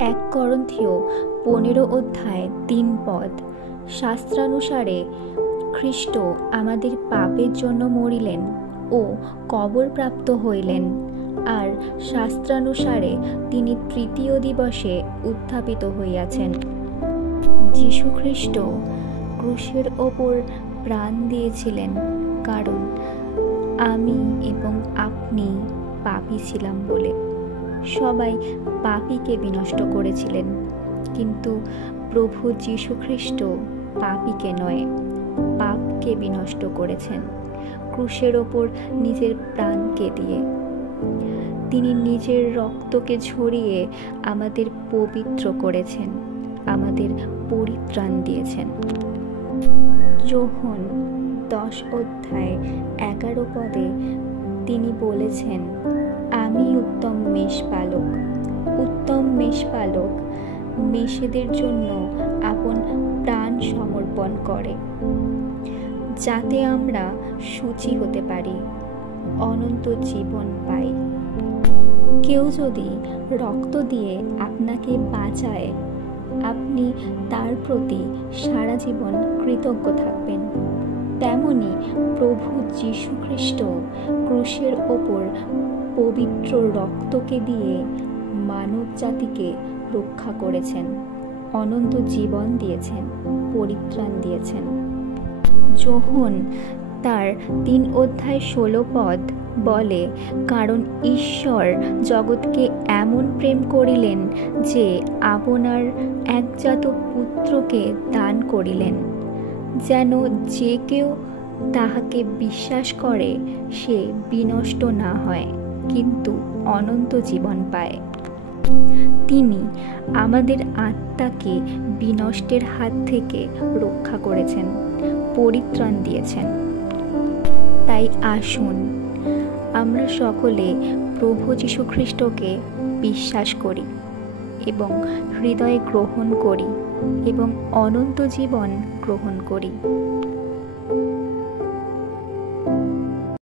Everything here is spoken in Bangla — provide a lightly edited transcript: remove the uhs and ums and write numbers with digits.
1 করন্থীয় 15 অধ্যায় 3 পদ। শাস্ত্রানুসারে খ্রিস্ট আমাদের পাপের জন্য মরিলেন ও কবরপ্রাপ্ত হইলেন, আর শাস্ত্রানুসারে তিনি তৃতীয় দিবসে উত্থাপিত হইয়াছেন। যীশুখ্রিস্ট ক্রুশের ওপর প্রাণ দিয়েছিলেন, কারণ আমি এবং আপনি পাপী ছিলাম বলে। সবাই পাপীকে বিনষ্ট করেছিলেন, কিন্তু প্রভু যীশুখ্রিস্ট পাপীকে নয়, পাপকে বিনষ্ট করেছেন ক্রুশের ওপর নিজের প্রাণকে দিয়ে। তিনি নিজের রক্তকে ঝরিয়ে আমাদের পবিত্র করেছেন, আমাদের পরিত্রাণ দিয়েছেন। যোহন 10 অধ্যায় 11 পদে তিনি বলেছেন, আমি উত্তম মেষপালক। উত্তম মেষপালক মেষেদের জন্য আপন প্রাণ সমর্পণ করে, যাতে আমরা শুচি হতে পারি, অনন্ত জীবন পাই। কেউ যদি রক্ত দিয়ে আপনাকে বাঁচায়, আপনি তার প্রতি সারা জীবন কৃতজ্ঞ থাকবেন। তেমনি প্রভু যীশুখ্রিস্ট ক্রুশের ওপর পবিত্র রক্তকে দিয়ে মানব জাতিকে রক্ষা করেছেন, অনন্ত জীবন দিয়েছেন, পরিত্রাণ দিয়েছেন। যোহন তার 3 অধ্যায় 16 পদ বলে, কারণ ঈশ্বর জগৎকে এমন প্রেম করিলেন যে আপনার একজাত পুত্রকে দান করিলেন, যেন যে কেউ তাহাকে বিশ্বাস করে সে বিনষ্ট না হয়, কিন্তু অনন্ত জীবন পায়। তিনি আমাদের আত্মাকে বিনষ্টের হাত থেকে রক্ষা করেছেন, পরিত্রাণ দিয়েছেন। তাই আসুন আমরা সকলে প্রভু যীশুখ্রিস্টকে বিশ্বাস করি এবং হৃদয়ে গ্রহণ করি এবং অনন্ত জীবন গ্রহণ করি।